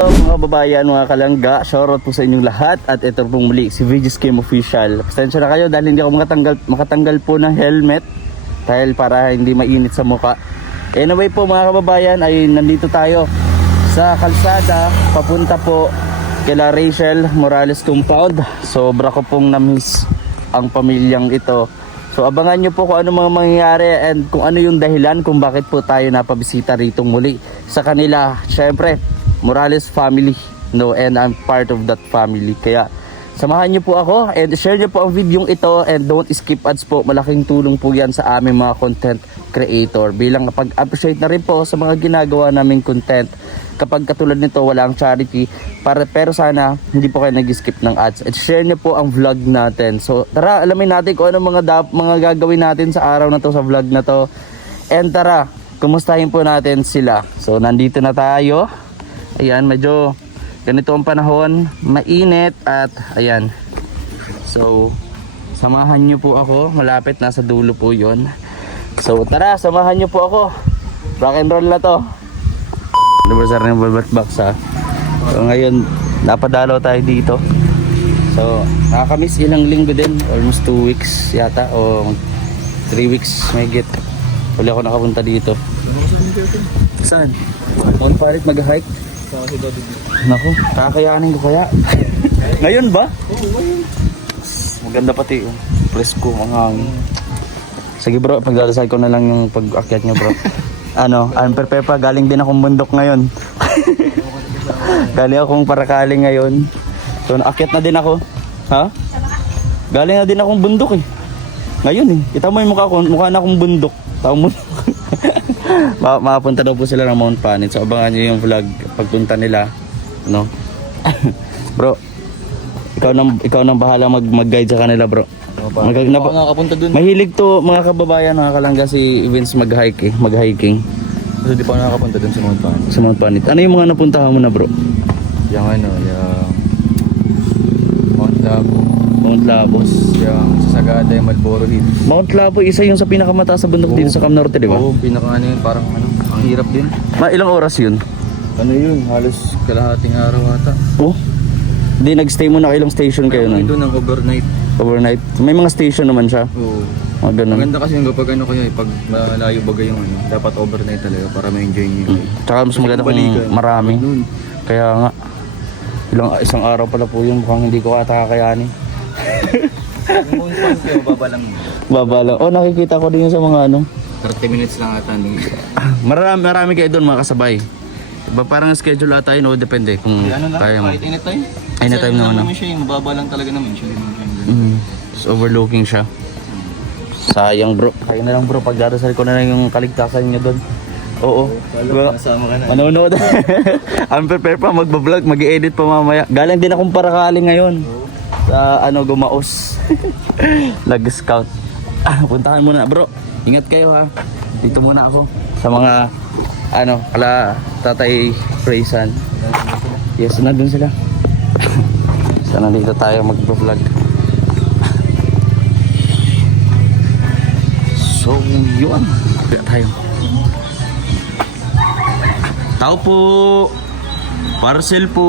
Mga kababayan, mga kalangga, shoutout po sa inyong lahat. At ito pong muli si VG's Game Official. Pasensya na kayo dahil hindi ako makatanggal po ng helmet dahil para hindi mainit sa muka. Anyway po mga kababayan, ay nandito tayo sa kalsada papunta po kila Rachel Morales Compound. Sobra ko pong na-miss ang pamilyang ito. So abangan nyo po kung ano mga mangyayari and kung ano yung dahilan kung bakit po tayo napabisita rito muli sa kanila. Syempre, Morales family, no, and I'm part of that family. Kaya samahan nyo po ako and share nyo po ang video ito and don't skip ads po. Malaking tulong po yan sa aming mga content creator bilang pag-appreciate na rin po sa mga ginagawa naming content. Kapag katulad nito walang charity pero sana hindi po kayo nag-skip ng ads at share nyo po ang vlog natin. So tara, alamin natin kung ano mga gagawin natin sa araw na to, sa vlog na to. And tara, kumustahin po natin sila. So nandito na tayo. Ayan, medyo ganito ang panahon, mainit at ayan. So samahan nyo po ako, malapit nasa dulo po yon. So tara, samahan nyo po ako. Rock and roll na to. Anniversary ng Velvet Box ha. So ngayon napadalaw tayo dito. So nakakamiss ilang linggo din, almost 2 weeks yata o 3 weeks may get. Wala ako nakapunta dito. Saan? Mount Parit mag-hike? Naku, kakayanin ko kaya. Ngayon ba? Maganda pati yung presko, ang hangin. Sige bro, pagdadasal ko na lang yung pag-akyat nyo bro. Ano, unprepare pa, galing din akong bundok ngayon. Galing akong Paracali ngayon. So naakyat na din ako. Ha? Galing na din akong bundok eh. Ngayon eh, kita mo yung mukha na akong bundok. Tao mo. Makapunta daw po sila ng Mount Parit. So abangan nyo yung vlog pagpunta nila, no? Bro, ikaw nang bahala mag-guide sa kanila bro. Nakapunta dun. Mahilig to mga kababayan, mga kalangga si Vince mag-hiking. So di pa ako nakapunta dun sa Mount Parit. Sa Mount Parit. Ano yung mga napuntahan mo na bro? Yung Mount Labo. Mount Labos. Yung sa Sagada, yung Malboro Hill. Mount Labo, isa yung sa pinakamataas na bundok dito sa Cam Norte, di ba? Oo, yun, parang ang hirap din. Ilang oras yun? Ano yun, halos kalahating araw ata. Oh? Di nag-stay muna ilang station kayo nun? Doon ang overnight. Overnight? May mga station naman siya? Oo. Ganun. Maganda kasi yung kapag pag malayo bagay yung dapat overnight talaga para ma-enjoy nyo. Tsaka mas maganda kung marami. Kaya nga, isang araw pala po yung mukhang hindi ko ata kakayanin. Yung Mount Parit kayo, babalang. Babala. Oh, nakikita ko din sa mga 30 minutes lang ata. Marami kayo doon mga kasabay. Diba parang schedule ata yun o depende kung kaya mo. Kahit anytime. Anytime naman. Kasi siya yung mababa lang talaga naman siya. So overlooking siya. Sayang bro. Kaya na lang bro, pagdarasal ko na lang yung kaligtasan nyo doon. Oo. Diba? Nasama ka na. Manonood. I'm prepared pa magbablog, mag-i-edit pa mamaya. Galing din akong Paracali ngayon. Sa Gumaos. Nag-scout. Puntahan muna bro. Ingat kayo ha. Dito muna ako. Sa mga kala Tatay Freysan. Yes, nandun sila. Sana dito tayo mag-vlog. So, yun. Kaya tayo. Tao po. Parcel po.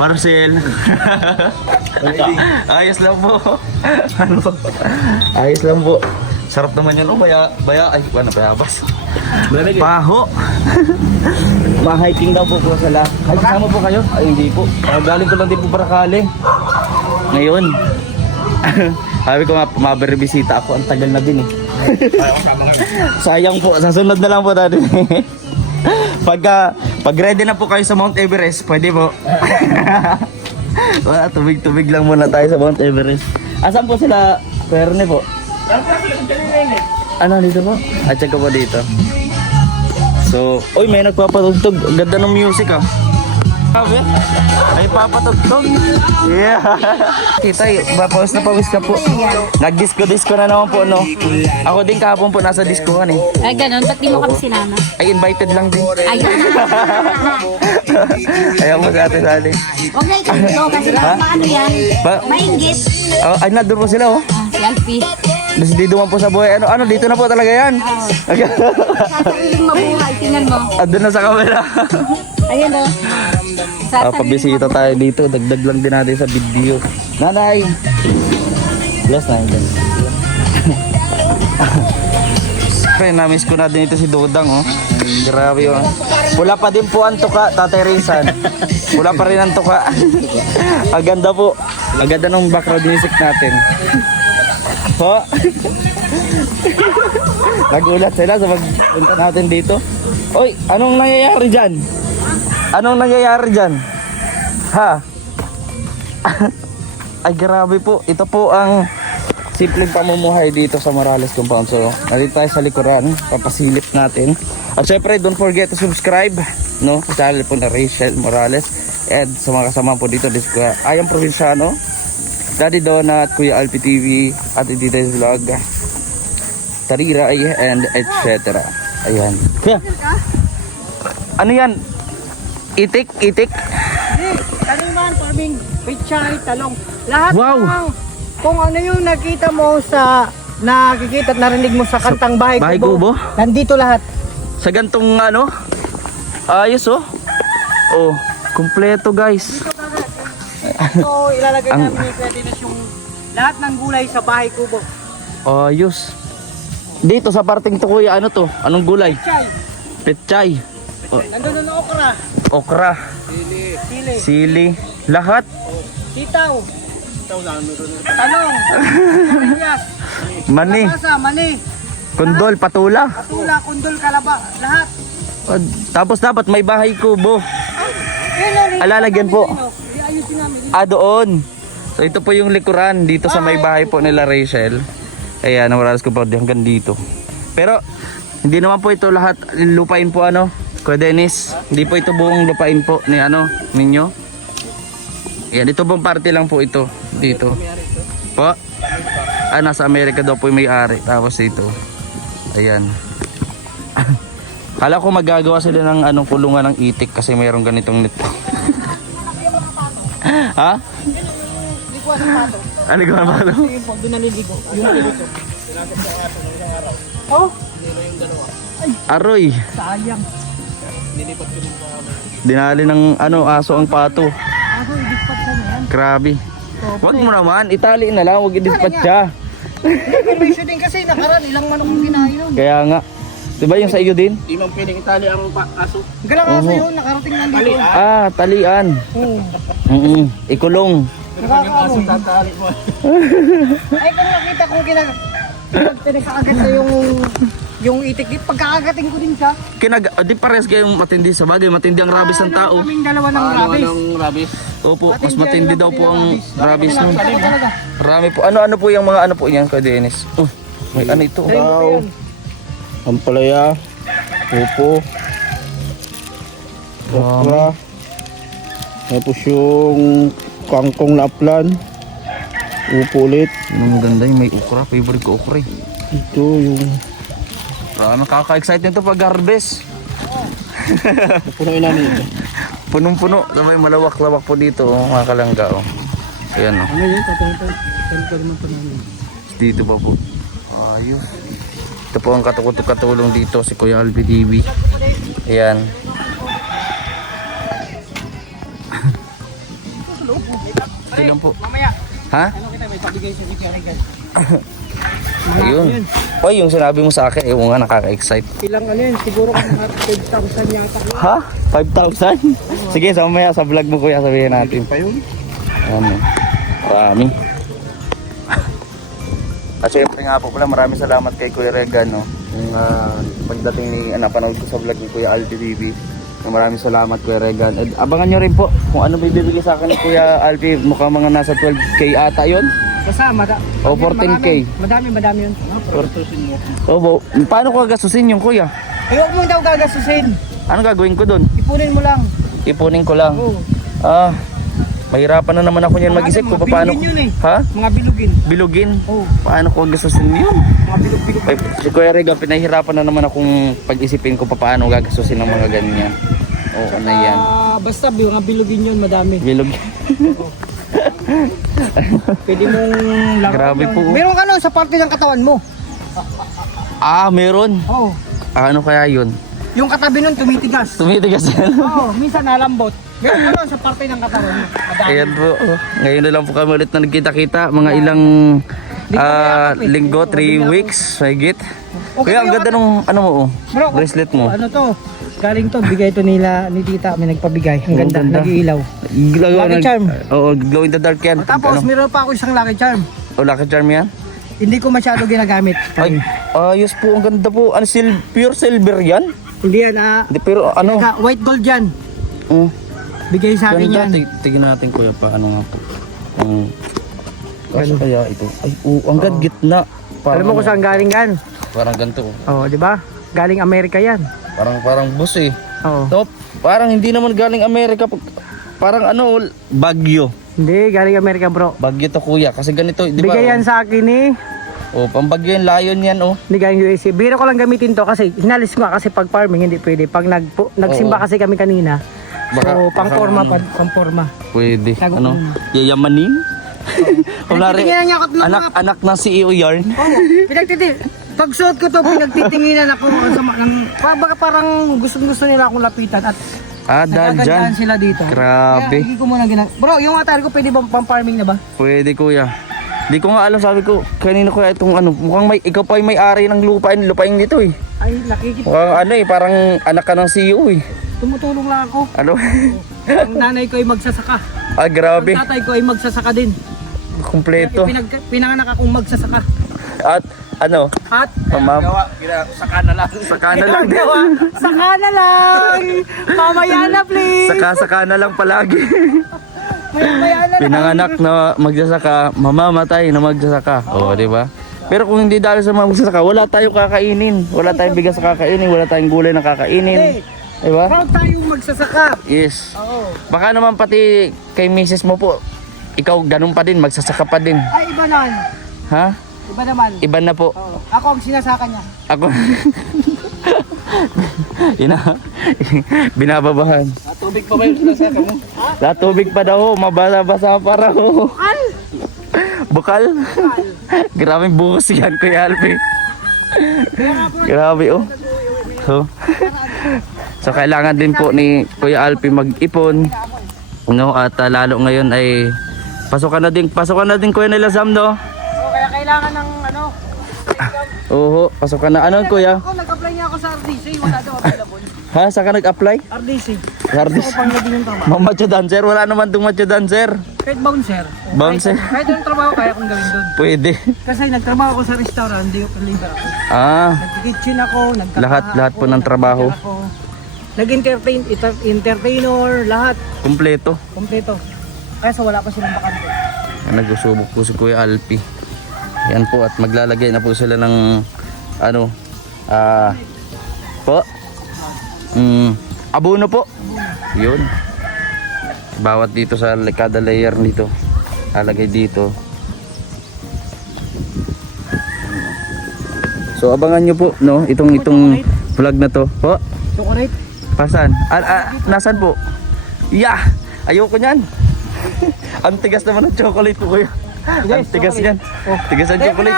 Parcel. Ayos lang po. Ayos lang po. Sarap naman yun. Bayabas. Paho. Ma-hiking daw po sila. Ay, kasama po kayo? Ay, hindi po. Galing ko lang din po Paracali. Ngayon. Sabi ko mabirbisita ako. Ang tagal na din eh. Sayang po. Sa sunod na lang po natin. Pag ready na po kayo sa Mount Everest, pwede po. Tubig-tubig lang muna tayo sa Mount Everest. Asan po sila? Perne po. Dito po? Check ko po dito. So, may nagpapatugtog. Ganda ng music ah. Sabi? Ay papatugtog. Yeah. Kita pawis na pawis ka po. Nag-disco na naman po, no? Ako din kahapon po nasa discohan eh. Ay, ganun. Ba't di mo kami sinama? Ay, invited lang din. Ayun. Ayaw mo sa atin sali. Huwag na ikaw kasi maano yan. Mainggit. Ay, nandun po sila oh. Selfie. Desidido man po sa buhay. Ano, dito na po talaga yan. Sasariling mabuhay, tingnan mo. Andun na sa camera. Ayun o. Pabisita tayo dito. Dagdag lang din natin sa video. Nanay! Bless na yun. Pre, na-miss ko na din ito si Dodang, oh. Grabe, oh. Pula pa din po ang tuka, Tatay Rizan. Pula pa rin ang tuka. Ang ganda po. Ang ganda ng background music natin. Po. Nagulat sila sa pagpunta natin dito. Oy, anong nangyayari dyan? Anong nangyayari dyan? Ha? Ay, grabe po. Ito po ang simpleng pamumuhay dito sa Morales Compound. So, nandito tayo sa likuran. Papasilip natin. At syempre, don't forget to subscribe, no? Sa channel po na Rachel Morales. And sa mga kasama po dito, this ko, Ayang Provinciano, Daddy Donut, Kuya Alpi TV, Ate Dita's Vlog, Tariray, and etc. Ayan. Yeah. Ano yan? Itik? Itik? Taniman, farming, pichay, talong. Lahat Wow. ng kung ano yung nakita mo sa nakikita at narinig mo sa kantang Bahay Bahay Kubo, Kubo? nandito lahat. Sa gantong ano? Ayos, oh. Oh, kumpleto, guys. So ilalagay Ang- namin yung readiness yung lahat ng gulay sa Bahay Kubo. Ayos. Dito sa parting to, kuya, ano to? Anong gulay? Pichay, Petchay. nandun na okra, Okra. sili, Sili. Lahat. sitaw, talong, sarilias, Mani. kalabasa, mani, Kundol. Patula. patula, kundol, kalaba, lahat. Tapos dapat may bahay kubo. Alalagyan po. Iayusin namin. Doon. So ito po yung likuran dito sa may bahay po nila Rachel. Ayan, Morales Compound hanggang dito. Pero hindi naman po ito lahat lupain po, ano, Kuya Dennis. Hindi po ito buong lupain po ni ano ninyo. Ayan, ito pong parte lang po ito dito. Po. Nasa Amerika daw po yung may-ari. Tapos ito. Ayan. Kala ko magagawa sila ng anong kulungan ng itik kasi mayroong ganitong nito. Ha? Likuan ng pato. Ano gawa ba ito? Yung po, doon naliligo. Yung naliligo. Oh, Aroy. sayang. Dinali ng ano aso ang pato. Ako, i-dispatch sa yan. Grabe. Wag mo naman, itali na lang, wag i-dispatch siya. Permission din kasi nakaraan, ilang manok yung kinainom. Kaya nga. Diba yung sa iyo din? Di man pwedeng itali ang aso. Galang aso yun, nakarating lang dito. Talian. Oo. Ikulong. Nakakaamoy. Ay, kung nakita kong pinagkakagat na yung itik dito, pagkakagating ko din siya. Di pares kayong matindi sa bagay, matindi ang rabies ng tao. Kaming dalawa ng rabies. Rabies. Opo, mas matindi daw po ang rabies nun. Ako talaga. Marami po. Ano po yung mga ano po niyan, Kuya Dennis? May ano ito? Sa'yo po yan. Ampalaya, upo, okra, tapos yung kangkong na aplan, upo ulit. Ang ganda yung may ukra, favorite ko ukra eh. Ito yung Nakaka-excite nito pag harvest. punuin namin ito. Punong-puno. May malawak-lawak po dito, mga kalangga. Oh. Ayan, oh. Ano yun? Tatawin naman pa namin. Dito pa po. Ayos. Ito po ang katulong dito, si Kuya Alpi TV. Ayan. Ito lang po. Mamaya, Ha? ano kita may pabigay sa Vicky. Ayun. O, yung sinabi mo sa akin, yung nga nakaka-excite. Ilang ano yun, siguro kung 5,000 yata. Ha? 5,000? Sige, sa mamaya sa vlog mo, kuya, sabihin natin. Pa yun? Ano? Marami. At syempre nga po pala, maraming salamat kay Kuya Regan, no? Yung pagdating ni, napanood ko sa vlog ni Kuya Alpi TV. Maraming salamat, Kuya Regan. At abangan nyo rin po kung ano may bibigay sa akin ni Kuya Alpi. Mukhang mga nasa 12K ata yun. Basta, O 14K. Madami yun. Opo. Paano ko gagastusin yung kuya? Eh, huwag mo daw gagastusin. Ano gagawin ko doon? Ipunin mo lang. Ipunin ko lang. Oo. Mahirapan na naman ako niyan mag-isip kung paano. Bilugin yun eh. Ha? Mga bilugin. Bilugin? Oo. Paano ko gagastusin yun? Mga bilug-bilug. Ay, si Kuya Regan, pinahirapan na naman akong pag-isipin ko paano gagastusin ng mga ganyan. Oo, ano yan? Basta, mga bilugin yun, madami. Bilog. Pwede mong laro. Grabe po. Meron ka nun sa parte ng katawan mo. Meron. Oo. Ano kaya yun? Yung katabi nun tumitigas. Tumitigas yan. Oo, minsan nalambot. Meron ka nun sa parte ng katawan mo. Madami. Ayan po. Ngayon na lang po kami ulit na nagkita-kita. Mga ilang linggo, 3 weeks. Mahigit. Okay, Kaya ang ganda nung ano mo, Bro, bracelet mo. Ano to? Galing to, bigay to nila ni tita, may nagpabigay. Ang Oo, ganda, ganda. nag-iilaw. Lucky charm. Oo, glow in the dark yan. Tapos meron pa ako isang lucky charm. Lucky charm yan? Hindi ko masyado ginagamit. Ay, ayos po. Ang ganda po. Ano, pure silver yan? Hindi yan, Hindi, pero ano? white gold yan. Bigay sa akin yan. Ganda. Tignan natin kuya pa. Ano nga po. Kasi kaya ito. Ay, ang gitna. Alam mo kung saan galing yan? Parang ganito. Oo, di ba? Galing Amerika yan. Parang bus eh. Oo. So, parang hindi naman galing Amerika. Parang ano, Baguio. Hindi, galing Amerika bro. Baguio to kuya. Kasi ganito, di ba? Bigay yan sa akin eh. Pambagyo yung lion yan Hindi galing USA. Biro ko lang gamitin to kasi hinalis ko nga kasi pag farming hindi pwede. Pag nagsimba kasi kami kanina. So, pang forma. Pwede. Tago Ano? ko Yayamanin? Kunwari, Pinagtitinginan niya ako ng anak ng CEO yarn. Pag suot ko to, pinagtitinginan ako parang gusto nila akong lapitan at Dahil dyan. nagagandaan sila dito. Grabe. Kaya hindi ko muna Bro, yung atari ko pwede ba pang farming na ba? Pwede kuya. Di ko nga alam, sabi ko, kanino kuya itong ano, mukhang ikaw pa yung may-ari ng lupain dito eh. Ay, nakikita. Mukhang parang anak ka ng CEO eh. Tumutulong lang ako. Ano? Ang nanay ko ay magsasaka. Grabe. Ang tatay ko ay magsasaka din. Kompleto. Pinanganak akong magsasaka. At ano? At Ma'am, Saka na lang. saka na lang. saka na lang. Mamaya na please. Saka na lang palagi. Mamaya na lang. Pinanganak na magsasaka, mamamatay na magsasaka. Oo, di ba? Pero kung hindi dahil sa magsasaka, wala tayong kakainin. Wala tayong bigas na kakainin, wala tayong gulay na kakainin. Di ba? Proud tayong magsasaka. Yes. Oo. Baka naman pati kay misis mo po, ikaw ganun pa din, magsasaka pa din. Ay, iba naman. Ha? Iba naman. Iba na po. Oo. Ako ang sinasaka niya. Ako. Binababahan. Tubig pa ba yung sinasaka mo? Tubig pa daw, mabasa-basa pa raw. Bukal? Grabing buhos yan, Kuya Alpi. Grabe oh. So kailangan din po ni Kuya Alpi mag-ipon. No, at lalo ngayon ay pasokan na din Kuya nila Sam, no? Kaya kailangan ng Oo, pasokan na. Ano Kuya? Ako, nag-apply niya ako sa RDC. Wala daw available. Ha? Saan ka nag-apply? RDC. Hardis. Gusto ko pang naging yung trabaho. Mga macho dancer? Wala naman itong macho dancer. Kahit bouncer. Bouncer? Kahit yung trabaho kaya kong gawin doon. Pwede. Kasi nagtrabaho ako sa restaurant, di ako libre ako. Nag-kitchen ako, Lahat po ng trabaho. Nag-entertainer, lahat. Kumpleto. Kompleto. Kaya sa wala pa silang bakante. Nagsusubok po si Kuya Alpi. Yan po at maglalagay na po sila ng ano po abono po. Yun. Bawat dito sa kada layer nito. Lalagay dito. So abangan nyo po no itong vlog na to. Po. Chocolate. Pasan? Nasan po? Yeah! Ayoko niyan. Ang tigas naman ng chocolate po kuya. Ang tigas chocolate. yan. Tigas ang chocolate.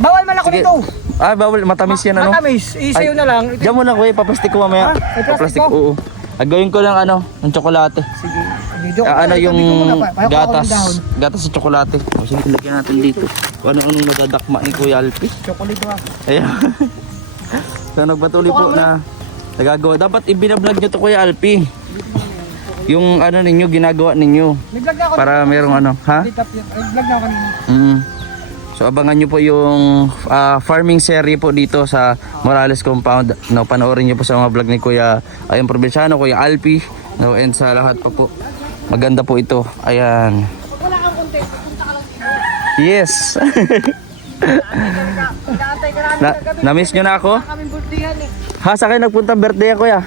Bawal man ako Sige. nito. Bawal. Matamis yan ano? Matamis. Isayo na lang. Diyan mo na kuya. Paplastic ko mamaya. May plastic Paplastic. mo? Oo. Gawin ko lang ano, ng tsokolate. Sige. Video ko. Ano yung Itabi ko muna pa. Payak ako ng gatas. dahon. Gatas sa tsokolate. O sige, lagyan natin dito. Kung ano anong nadadakma ni Kuya Alpi. Chocolate ba? Ayan. So nagpatuloy po na nagagawa. Dapat ibinablog nyo to Kuya Alpi. Yung ano ninyo, ginagawa ninyo. May vlog na ako. Para merong ano, ha? May vlog na ako kanina. So abangan nyo po yung farming series po dito sa Morales Compound. No, panoorin nyo po sa mga vlog ni Kuya Ayong Provinciano, Kuya Alpi. No, and sa lahat po. Maganda po ito. Ayan. Wala kang content. Punta ka lang dito. Yes. Inaantay ka namin. Na-miss nyo na ako? Kaming birthday yan eh. Ha, sa akin nagpunta birthday ako ya.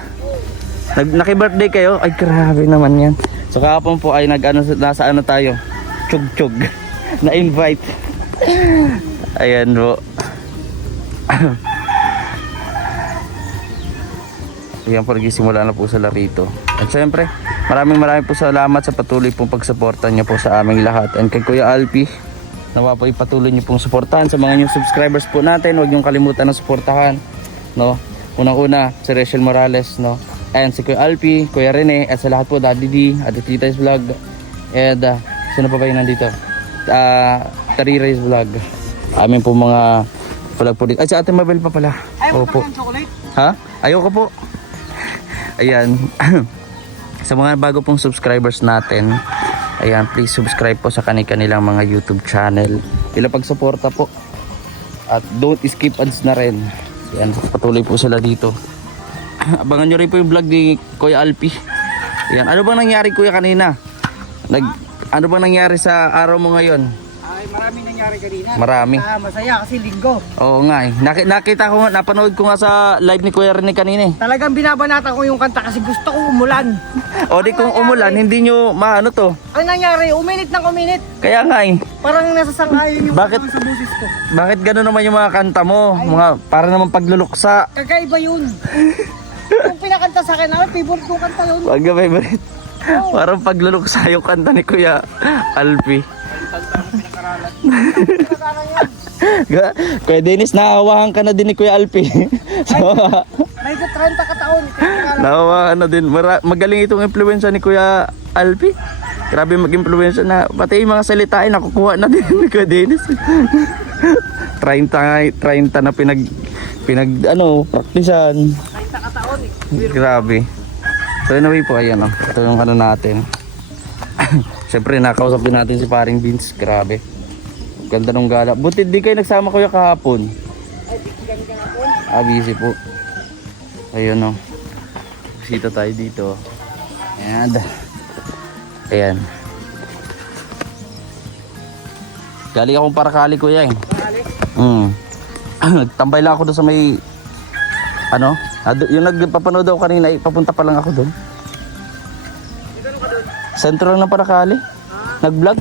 Naki-birthday kayo? Ay grabe naman yan. So kahapon po ay nasa ano tayo? Chug-chug. Na-invite. Ayan po. Ayan po, nagsimula na po sila rito. At syempre, Maraming po salamat sa patuloy pong pagsuporta niyo po sa aming lahat. And kay Kuya Alpi, nawa po ipatuloy niyo pong suportahan sa mga new subscribers po natin. Huwag niyong kalimutan na suportahan, no? Unang-una si Rachel Morales, no? And si Kuya Alpi, Kuya Rene, at sa lahat po Daddy D at Tita's Vlog. And sino pa ba yun nandito? Tariray's Vlog. Amin po mga vlog po dito. Ay, si Ate Mabel pa pala. Opo. Ha? Ayoko po. Ayan. Sa mga bago pong subscribers natin, ayan, please subscribe po sa kanilang mga YouTube channel. Ila pagsuporta po. At don't skip ads na rin. Ayan, patuloy po sila dito. Abangan nyo rin po yung vlog ni Kuya Alpi. Ayan, ano bang nangyari Kuya kanina? Ano bang nangyari sa araw mo ngayon? Ay, maraming nangyari kanina. Marami. Masaya kasi linggo. Oo nga eh. Nakita ko, napanood ko nga sa live ni Kuya Rene kanina eh. Talagang binabanatan ko yung kanta kasi gusto ko umulan. O di kung umulan, hindi nyo maano to. Ang nangyari, uminit ng uminit. Kaya nga eh. Parang nasasangayon yung Bakit? sa busis ko. Bakit gano'n naman yung mga kanta mo? Mga para naman pagluluksa. Kakaiba yun. Kung pinakanta sa akin, favorite kong kanta yun. Wag ka favorite. Parang pagluluksa yung kanta ni Kuya Alpi. Kuya Dennis, naawahan ka na din ni Kuya Alpi. So, May 30 kataon. naawahan na din. Magaling itong influensya ni Kuya Alpi. Grabe mag-influensya na. Pati yung mga salita ay nakukuha na din ni Kuya Dennis. 30 na praktisan. 30 kataon. Grabe. So anyway po, ayan o. Ito yung ano natin. Siyempre, nakausapin natin si paring Vince. Grabe. Ganda nung gala. Buti di kayo nagsama Kuya kahapon. Ay, busy kami kahapon. Busy po. Ayun o. Bisita tayo dito. And ayan. Galing akong Paracali Kuya eh. Nagtambay lang ako doon sa may ano? Yung nagpapanood ako kanina, papunta pa lang ako doon. Sentro lang ng Paracali. Nag-vlog.